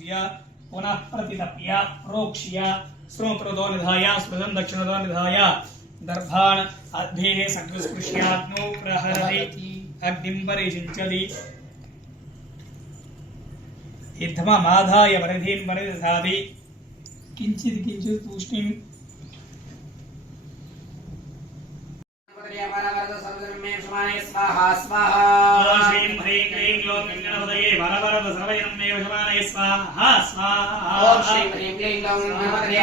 संयोज्य पुनः प्रतितप्य, प्रोक्ष्य स्रोत्रतो निधाय स्मृतं दक्षिणतो निधाय दर्भान् अध्ययने सकृस्पृश्यात्मो प्रहरति, अग्निं परिषिञ्चति युद्धममाधाय वरधीं वरदधाति किञ्चित् किञ्चित् तूष्णीं स्वाहा स्वाहा श्रीं ह्रीं क्लीं ग्लौं वरवरद सर्वजनं मे स्वाहा स्वाहा ॐ श्रीं ह्रीं क्लीं ग्लौं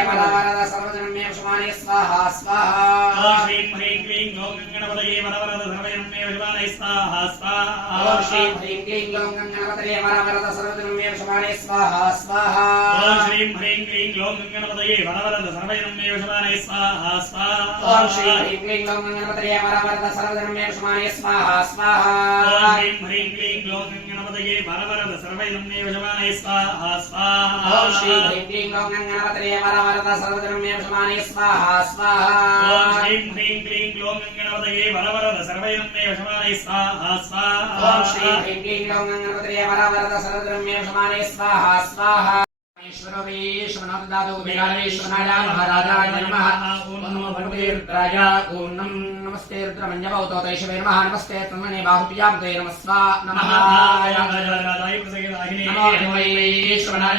वरवरद सर्वजनं मे स्वाहा स्वाहा। श्रीं ह्रीं क्लीं ग्लौं గణపతయే వరవరద సర్వయం మే విమానై స్వాహ స్వాహ ఓం శ్రీ హ్రీం క్లీం లోం గణపతయే వరవరద సర్వయం మే స్వాహ స్వాహ శ్రీం హ్రీం క్లీం లోం గణపతయే వరవరద సర్వయం మే స్వాహ స్వాహ ఓం హ్రీం క్లీం లోం గణపతయే వరవరద సర్వయం మే స్వాహ స్వాహ శ్రీం హ్రీం క్లీం లోం గణపతయే వరవరద సర్వైరమ్యే యజమానై స్వాహ స్వాహ. ఓం శ్రీ హ్రీం క్లీం గౌం గణపతయే వరవరద సర్వజనమ్యే యజమానై స్వాహ స్వాహ. ఓం శ్రీం హ్రీం క్లీం గ్లోం గణపతయే వరవరద సర్వైరమ్యే యజమానై స్వాహ స్వాహ. ఓం శ్రీ క్లీం గౌం గణపతయే వరవరద సర్వజనమ్యే యజమానై స్వాహ స్వాహ. दादो विराजेश्वराय महाराजाय नमः ओम नमो भगवते रुद्राय ओम नम नमस्ते रुद्रमन्यवतो तैशवे नमः नमस्ते तन्मने बाहुप्यां ते नमस्वा नमः नमो वैश्वनाय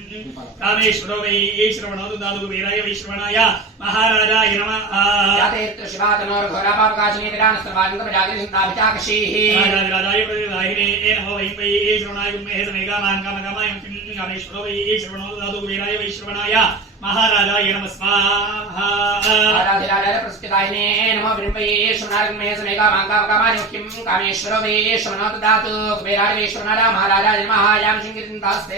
కామేశ్వరో వై శ్రవణోదు నాలుగు వీరాయ వైశ్రవణాయ. మహారాజాయ నమ. యాతేర్త శివాతనోర్ ఘోరాపాపకాశిని విరాణస్తవాదింగ ప్రజాగ్రహిం ప్రాభిచాకషీ రాజాయ ప్రతిదాహినే ఏ నమో వై వై శ్రవణాయ మహేత మేఘామాంగ మగమాయం కామేశ్వరో వై శ్రవణోదు నాలుగు వీరాయ వైశ్రవణాయ మహారాజాయ నమ. స్వాహా రాజాయ మహాయాం సింగిరిం దాస్తే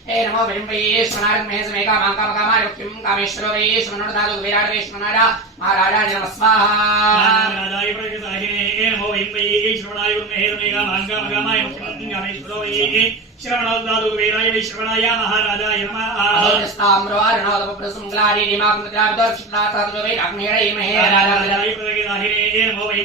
प्रसक्तिदाहिने नमो विडम्बयेश्वराय समेका माङ्गामकामाय मुख्यं कामेश्वरवैश्वरनादादो वीराय वैश्रवणाय महाराजाय महाद्यावोदति वक्ता प्रथमो देव्यो विजगोहिक सर्वान्मेन सर्वाचरादधान्यः राजाधिराजाय प्रसक्तिदाहिने हे नमो विडम्बयेश्वराय समेका माङ्गामकामाय मुख्यं कामेश्वरवैश्वरनादादो वीराय वैश्वरनाय महाराजाय नमः स्वाहा राजाय प्रगताहिने नमो वै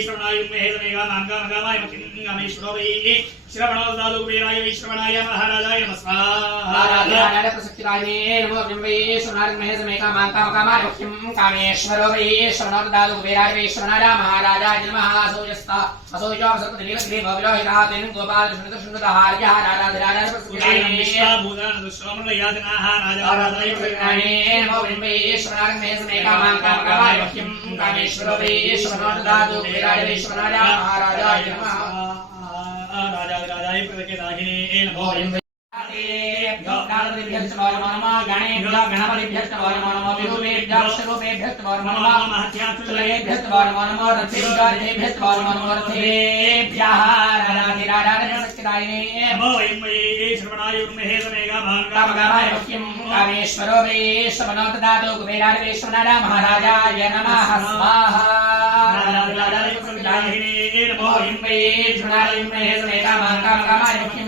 श्रवणाय मेहरमेगा माङ्गामगामाय मुख्यमन्त्रिगामेश्वरो वै श्रवणोदादु वीराय वैश्रवणाय महाराजाय नमः राजाय లింగమేశ్వరవైరే శ్రవణోదాలు వీరాయ విశ్రవణాయ మహారాజాయ నమస్కారాయ ప్రసక్తిరాయే నమో బింబేశ్వరాయ మహేశ మేకా మాంకా మకామాయ ముఖ్యం महाराजाय नमः स्वाहा राजाय प्रगताहिने नमो वै ओम वै झुनालिं मे समेका मां काम कामाय मुख्यं कामेश्वरो वैश्वरमदातु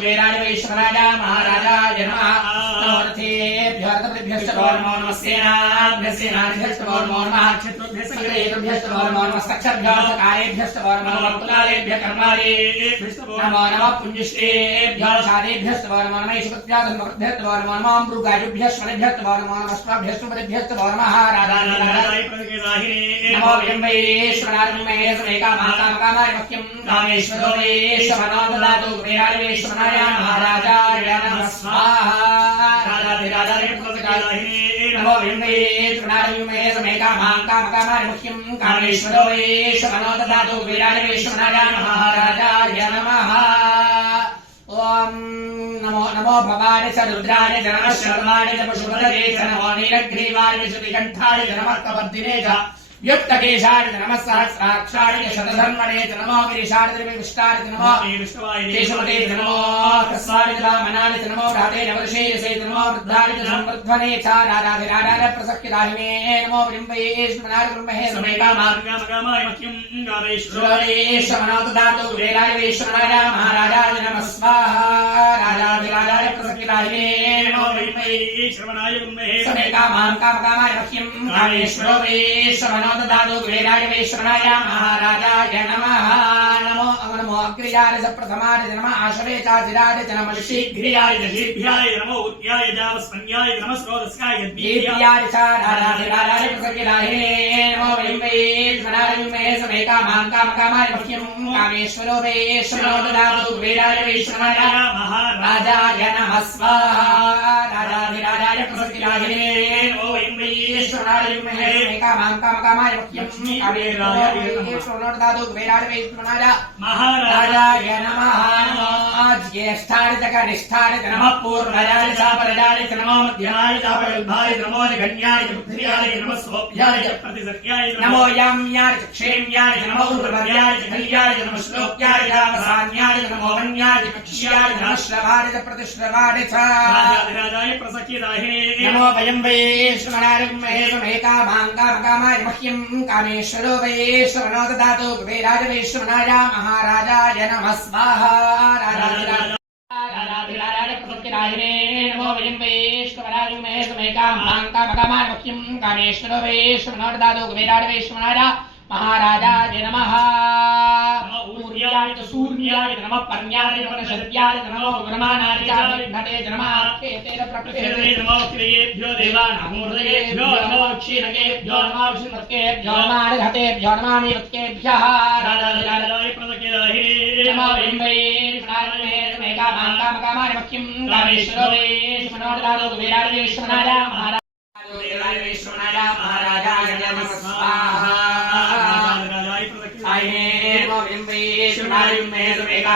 वीराय वैश्वराय महाराजाय नमः नमोऽर्थेभ्यो रथभ्यश्च नमो नमः सेनाभ्यः सेनाभ्यश्च नमो नमः क्षत्रुभ्यश्च नमो नमो नमः सक्षभ्यः सकारेभ्यश्च नमो नमः कुलालेभ्यः कर्मालेभ्यश्च नमो नमः पुञ्जिष्टेभ्यः शादेभ्यश्च नमो नमः ईश्वत्यादन्मकृभ्यश्च नमो नमः मृगायुभ्यश्च वनेभ्यश्च नमो नमः नमस्वाभ्यश्च वरेभ्यश्च नमो नमः राधाराधाय नमो विम्बेश्वराय समेका महाकामकामाय मह्यं कामेश्वरो वेश्वरो वेश्वनो ददातु वेरालिवेश्वराय महाराजाय नमः स्वाहा राधाधिराधारिपुत्रकालाहिनी नमो विन्मये त्रिनादयुमये समेका माँ कामकामाय मुख्यं कामेश्वरो वेश्वनो ददातु वेरालिवेश्वराय महाराजाय नमः ॐ नमो नमो भवानि स रुद्राणि जनमः शर्माणि च पशुपदे च नमो नीलग्रीवाणि च निकण्ठाणि जनमर्कवर्धिने च युक्तकेशाय च नमः सहस्राक्षाय च शतधर्मणे च नमो गिरीशाय च विष्टाय च नमो केशवते च नमो कस्वाय च वामनाय च नमो भ्राते च वर्षेयसे च नमो वृद्धाय च संवर्धने च राधाधिराधाय प्रसक्तिदाहिने नमो ब्रह्मेश्वराय ब्रह्महे समेकामा सुरेशमनोदातु वेलाय वेश्वराय महाराजाय नमः स्वाहा राजाधिराजाय प्रसक्तिदाहिने नमो ब्रह्मे समेकामां कामकामाय मह्यं कामेश्वरो वेश्वरनो ददातु वेदाय वेश्वराय महाराजाय नमः नमो नमो अग्रियाय च प्रथमाय च नमः आशवे चाजिराय च नमः शीघ्रियाय च दीप्याय च राधाधिराजाय प्रसक्तिदाहिने नमो वेश्वराय ब्रह्मे समेकामां कामकामाय मह्यं कामेश्वरो वेश्वरो ददातु वेदाय वेश्वराय राजाय नमः स्वाहा राजाधिराजाय प्रसक्तिदाहिने नमो ईश्वराय विद्महे कामां कामकामाय मह्यं कामेश्वरो ददातु वेदाय वेश्वराय महाराजाय नमः नमो ज्येष्ठाय च कनिष्ठाय च नमः पूर्वजाय च परजाय च नमो मध्याय च परल्भाय च नमो गण्याय च बुद्धियाय च नमः स्वोभ्याय च नमो याम्याय च क्षेम्याय च नमो उर्वर्याय च खल्याय च नमः श्लोक्याय च वसान्याय च नमो वन्याय च कक्ष्याय च नमः श्रवाय च प्रतिश्रवाय च नमो वयं वैश्वराय महे समेका कामकामाय मह्यं कामेश्वरो वैश्वरो ददातु कुबेराय वैश्वराय महाराजाय नमः स्वाहा राधाधिराज राधाधिराजाय प्रसक्तिराजिने नमो वयं पुण्याय नमः पर्ण्याय नमः शरत्याय नमः वरमानाय चाविघ्नते नमः तेन प्रकृतिर्वे नमः क्रियेभ्यो देवानां हृदयेभ्यो नमः क्षीरकेभ्यो नमः विष्णुभक्तेभ्यो नमः अनघतेभ्यो नमः निवृत्तेभ्यः राधालय प्रदकेलहि नमः बिम्बै मेघा माँ कामकामानि मह्यं रामेश्वरो वै सुमनोदारो विराजयेश्वराय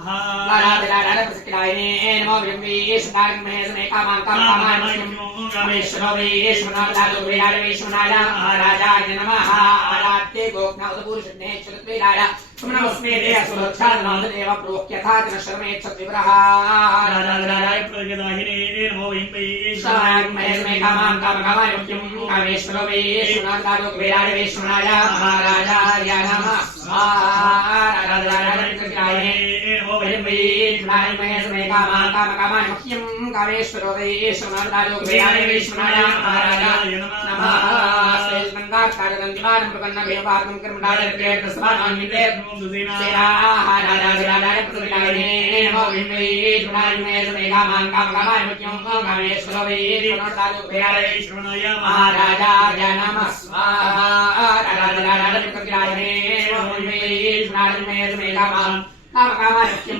गौधेन सुन्दर साविदेमते राजाधिराजाधिराजने समेकामां कामकामाय मह्यं कामेश्वर वेश्वनाथदालो वेश्वनारायण महाराज राजाधिराजाय प्रसक्तिरायणे नमो ब्रह्मेश्वराय महे समेकामां कामकामाय मह्यं कामेश्वर वेश्वनाथदालो वेश्वनाय महाराजाय नमः आराध्ये गोज्ञावतपुरुषज्ञे चतुर्वेदाय नमस्मे देह सुरक्षादनादेव प्रोक्यथा च शर्मेच्छद्विप्रः कामां कामकामाय मुख्यं कामेश्वरो वेश्वनाथदालो वेदाय वेश्वनाय महाराजाय नमः कामकामाय मुख्यं कामेश्वरो वेश्वनाथदालो वेदाय वेश्वनाय महाराजाय नमः कारदन्तिवानं प्रपन्न वेपाकं कर्मडाय तस्मान्विते सेनाः राजाधिराजाय प्रतिविलायने नमो विम्बै शुणायुमे समेकामां कामकामाय मुख्यं कामेश्वरो वेश्वनाथदालो वेदाय महाराजाय नमः स्वाहा राजाधिराजाय కామకామాలక్ష్యం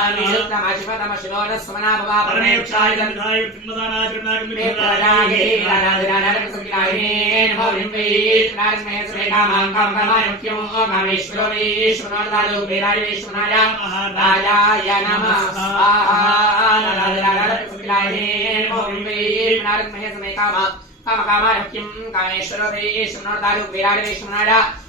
राजाय नमः स्वाहा कामकामारभ्यं कामेश्वरो वेशमनोदारुक् विराट वेशमनाडा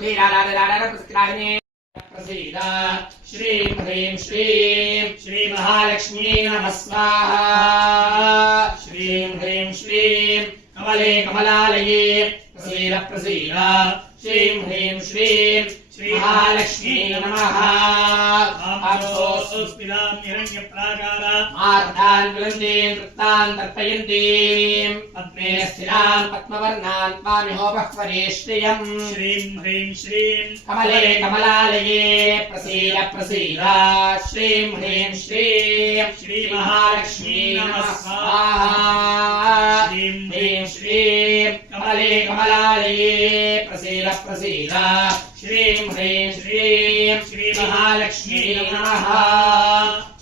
శ్రీరాజుమేలోయ భవంతురా ప్రసీద శ్రీం హ్రీం శ్రీం శ్రీ మహాలక్ష్మీ నమ స్వాహా శ్రీం హ్రీం శ్రీం కమలే కమలాలయే ప్రసీద ప్రసీద శ్రీం హ్రీం శ్రీం శ్రీ మహాలక్ష్మీ నమః. హిరణ్యప్రాకార మార్తాన్ కులందీం వృత్తాన్ తర్పయంతీం. పద్మే స్థిరాన్ పద్మవర్ణాన్ పామిహోపహ్వరేష్టియం శ్రీం హ్రీం శ్రీం. కమలే కమలాలయే ప్రసీద ప్రసీద. శ్రీం హ్రీం శ్రీం. శ్రీ మహాలక్ష్మీ నమః శ్రీం హ్రీం శ్రీం. కమలే కమలాలయే ప్రసీద ప్రసీద. శ్రీం హ్రీం శ్రీం శ్రీ మహాలక్ష్మీ నమః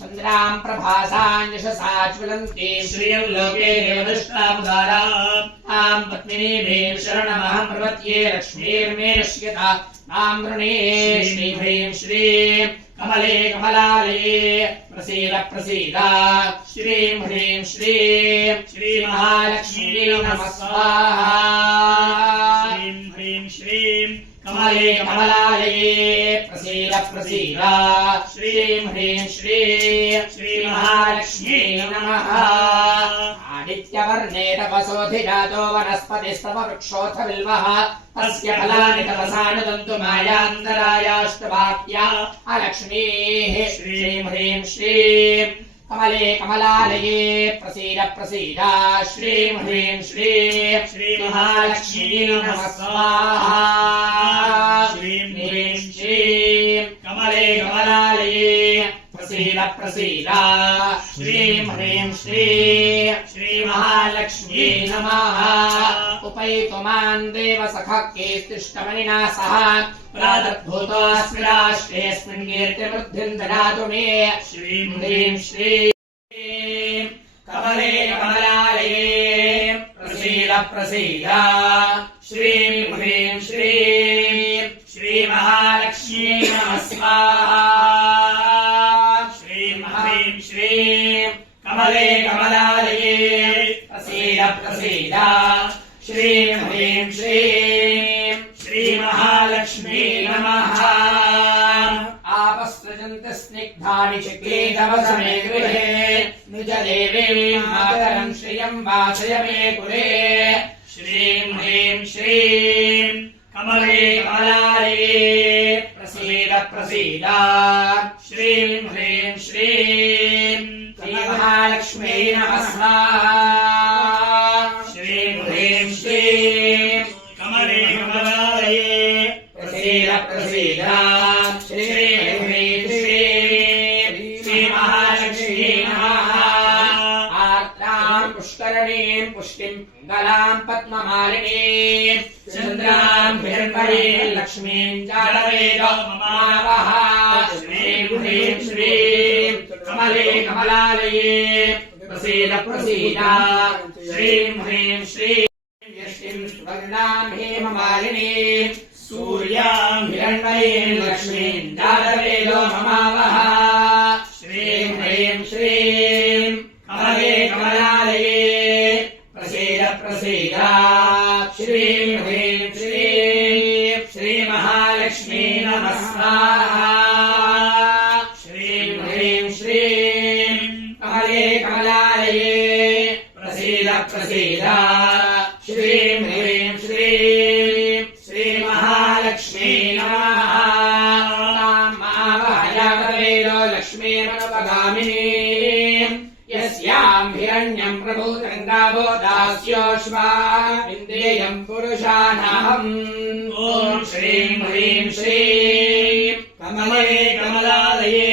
చంద్రాం ప్రభాసాన్యశసా జ్వలంతి శ్రియం లోకే దేవదృష్టాముదారా ఆం పత్మినీభీం శరణమహం ప్రపత్యే లక్ష్మీర్మే నశ్యత మాం వృణే శ్రీ హ్రీం శ్రీం కమలే కమలాలయే ప్రసీద ప్రసీద శ్రీం హ్రీం శ్రీం శ్రీ మహాలక్ష్మీ నమ స్వాహా శ్రీం హ్రీం శ్రీం కమలే కమలాలయే ప్రసీద ప్రసీద శ్రీం హ్రీం శ్రీం శ్రీ మహాలక్ష్మీ నమః ఆదిత్యవర్ణే తపసోధిజాతో వనస్పతిస్తవ వృక్షోऽथ బిల్వः తస్య ఫలాని తపసానుదంతు మాయాంతరాయాష్టవాక్యా అలక్ష్మీः శ్రీం హ్రీం శ్రీం కమలే కమలాలయే ప్రసీద ప్రసీద శ్రీం హ్రీం శ్రీం శ్రీ మహాలక్ష్మీ నమః స్వాహా శ్రీం హ్రీం प्रसीद प्रसीदा श्रीं ह्रीं श्री श्रीमहालक्ष्मी नमः उपैतुमान् देवसखः केस्तिष्टमणिना सह प्रादद्भूतोऽस्मिराश्रेऽस्मिन् कीर्तिवृद्धिम् ददातु मे श्रीं ह्रीं श्री कमले कमलालये प्रसीद प्रसीदा श्रीं ह्रीं श्री श्रीमहालक्ष्मी नमः स्वाहा कमले कमलालये प्रसीद प्रसीद श्रीं ह्रीं श्रीं श्रीमहालक्ष्मी नमः आपस्त्रजन्त स्निग्धानि चिक्रीतवसमे गृहे निजदेवीं मातरं श्रियं वासय मे कुले श्रीं ह्रीं श्रीं कमले कमलालये प्रसीद प्रसीद श्रीं ह्रीं श्रीं మహాలక్ష్మీ నమ सूर्यां हिरण्मयीं लक्ष्मीं जालवेदो ममावः कमले कमलालये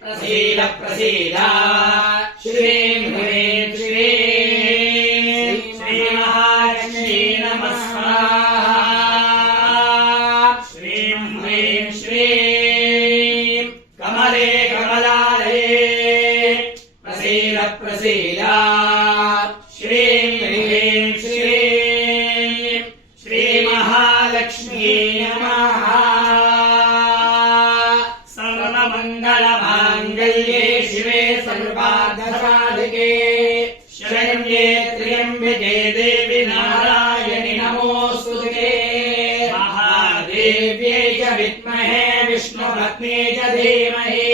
प्रसीद प्रसीद धीमहि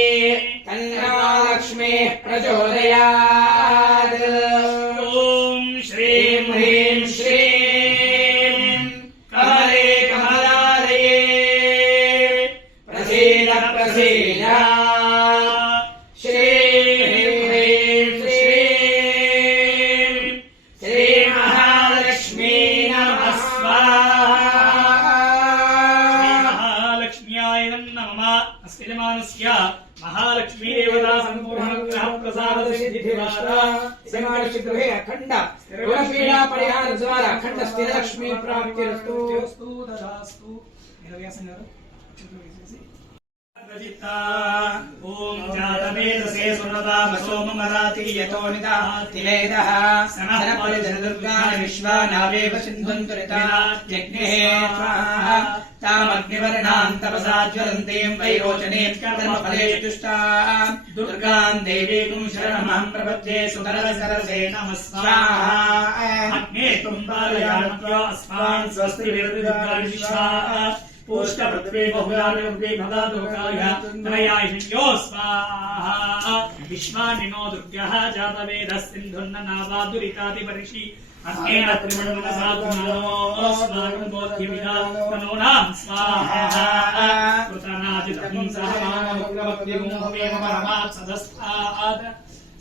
तन्नो लक्ष्मीः प्रचोदयात् వ్యాసం గారు ఓం జాతవేదసే సురదామ సోమరాతి యతో నిదాతిలేదః సనపలి జనదుర్గా విశ్వానావేవ సింధుం తురితాజ్ఞే స్వాహా తామగ్నివర్ణాం తపసా జ్వలంతేం వైరోచనే కర్మఫలేష్టుష్టాం దుర్గాం దేవీకుం శరణమహం ప్రపద్యే సుతరసరసే నమస్వాహా అగ్నే తుంబాలయాణ్వా అస్మాన్ స్వస్తి విరుద్ధ విశ్వాహ पूष्टपत्वे बहुदानवृते भदादुकाय त्रयायशयो स्वाहा विश्वानिनो दुर्गः जातवेदः सिन्धुन्ननादादुरितादिपरिषि अन्येन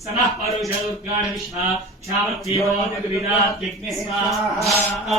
सनः परुषदुर्गाणि विश्वा क्षामत्येवोऽतिविदात्यग्निः स्वाहा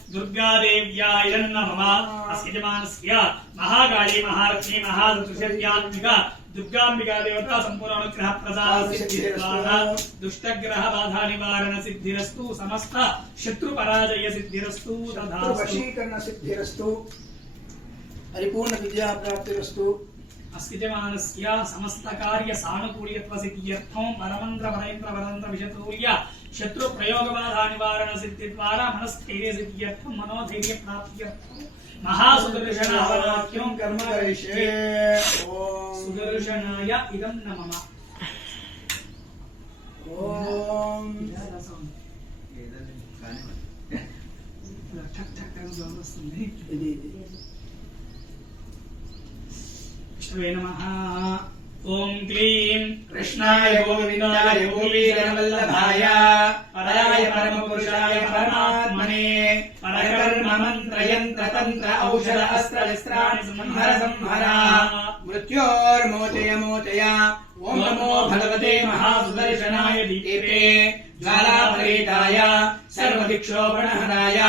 దుర్గాదేవ్యాయ నమః అస్య యజమానస్య మహాకాళీ మహాలక్ష్మీ మహాదుర్గత్యాత్మిక దుర్గాంబికా దేవత సంపూర్ణ అనుగ్రహ ప్రసాద సిద్ధిర్వాహ దుష్టగ్రహ బాధా నివారణ సిద్ధిరస్తు సమస్త శత్రు పరాజయ సిద్ధిరస్తు వశీకరణ సిద్ధిరస్తు పరిపూర్ణ విద్యా ప్రాప్తిరస్తు అస్యజమానస్య సమస్త కార్య సానుకూల్యత్వ సిద్ధ్యర్థం పరమంత్ర పరేంద్ర పరంద్ర విషతూల్య శత్రు ప్రయోగ బాధా నివారణ సిద్ధి ద్వారా మనస్థైర్య సిద్ధ్యర్థం మనోధైర్య ప్రాప్త్యర్థం మహాసుదర్శన అవరాఖ్యం కర్మ కరిష్యే ఓం సుదర్శనాయ ఇదం నమః ఓం ఠక్ ఠక్ అని సౌండ్ వస్తుంది ఇది ఇది. విష్ణువే నమః ఓం క్లీం కృష్ణాయ గోవిందాయ గోపీరణవల్లభాయ పరాయ పరమపురుషాయ పరమాత్మనే పరకర్మ మంత్రయంత్ర తంత్ర ఔషధ అస్త్ర విస్త్రాణి సంహర సంహర మృత్యోర్మోచయ మోచయ ఓం నమో భగవతే మహాసుదర్శనాయ దీపే జ్వాలాపరేతాయ సర్వదిక్షోభణహరాయ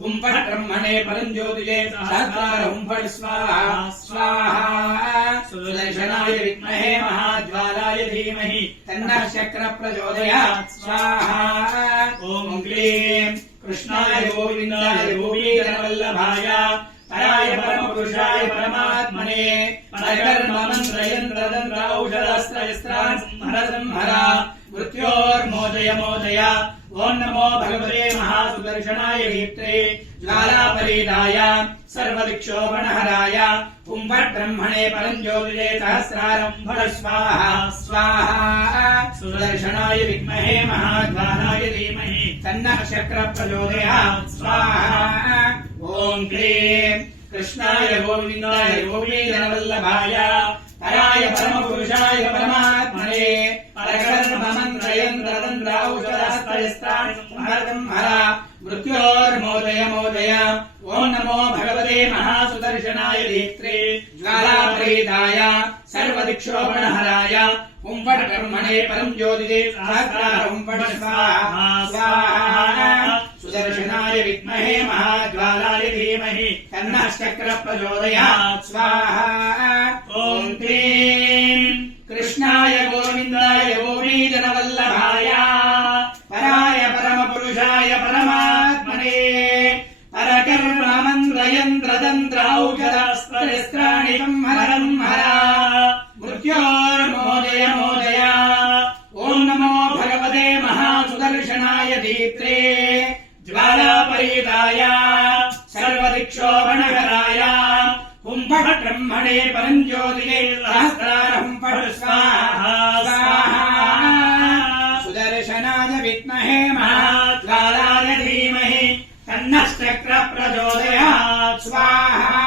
सर्वदिक्षोभणहराय हुम्फट् ब्रह्मणे परञ्ज्योतिषे सहस्रार हुम्फट् स्वाहा स्वाहा सुदर्शनाय विद्महे महाज्वालाय धीमहि तन्नः शक्र प्रचोदयात् स्वाहा ॐ क्लीं कृष्णाय गोविन्दाय गोपीजनवल्लभाय वल्लभाय पराय परमपुरुषाय परमात्मने परकर्ममन्त्रयन्त्रतन्त्र औषधस्त्रयस्त्रान् संहर संहर मृत्योर्मोदय मोदय ॐ नमो भगवते महासुदर्शनाय वीत्रे ज्वालापरीदाय सर्वदिक्षोभणहराय कुम्भट् ब्रह्मणे परञ्ज्योतिरे सहस्रारम्भ स्वाहा। स्वाहा। सुदर्शनाय विद्महे महाद्वाराय धीमहि तन्नः शक्र प्रचोदयात् स्वाहा। ॐ क्लीं कृष्णाय गोविन्दाय गोपीजनवल्लभाय पराय परमपुरुषाय परमात्मने परकर्ममन्त्रयन्त्रतन्त्र औषधस्तयस्तानि संहरतं हर। मृत्योर्मोदय, मोदय। ॐ नमो भगवते महासुदर्शनाय दीप्त्रे ज्वालाप्रीताय सर्वदिक्षोभणहराय कुम्भट ब्रह्मणे परं ज्योतिषे सहस्रारं स्वाहा। स्वाहा। सुदर्शनाय विद्महे महाज्वालाय धीमहि। तन्नः चक्र प्रचोदयात् स्वाहा। तन्नश्चक्र प्रचोदयात् स्वाहा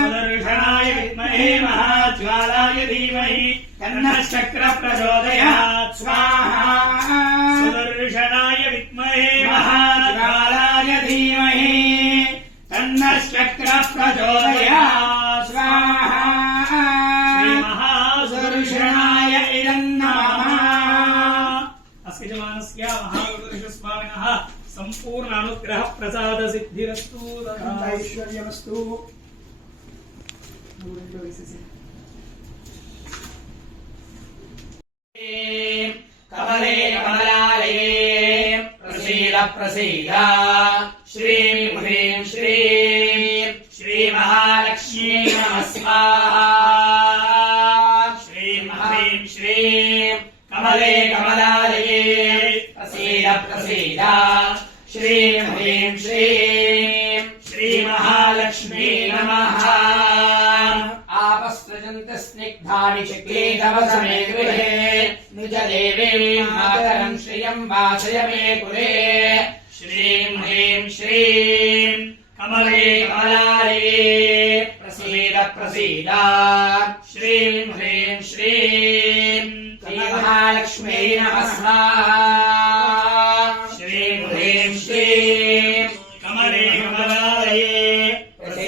सुदर्शनाय विद्महे महाज्वालाय धीमहि तन्नश्चक्र प्रचोदयात् स्वाहा सुदर्शनाय विद्महे महाज्वालाय धीमहि तन्नश्चक्र प्रचोदयात् అనుగ్రహ ప్రసాద సిద్ధిరస్తు ఐశ్వర్యమస్తు. కమలే కమలాలయే ప్రసీద ప్రసీద. శ్రీం హ్రీం శ్రీం శ్రీమహాలక్ష్మీ నమస్కారం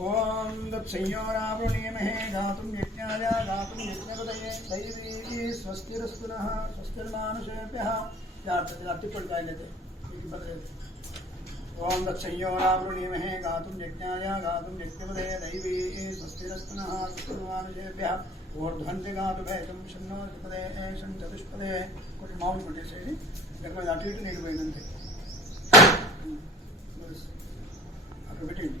ॐ दत्संयोरावृणीमहे गातुं यज्ञाय गातुं यज्ञपदये दैवी स्वस्तिरस्तु नः स्वस्तिर्मानुषेभ्यः अट्टिपड्कायते ॐ दत्संयोरावृणीमहे गातुं यज्ञाय गातुं यज्ञपदये दैवी स्वस्तिरस्तु नः स्वस्तिर्मानुषेभ्यः ऊर्ध्वन्ति गातु भैतं शन्नो పదే ఏషం చతుష్పదే కొంచెం మామూలు కొట్టేసేది ఇక్కడ అటు ఇటు నీళ్ళు పోయిందంతే అక్కడ పెట్టండి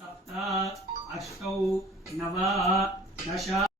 सप्त अष्टौ नव दश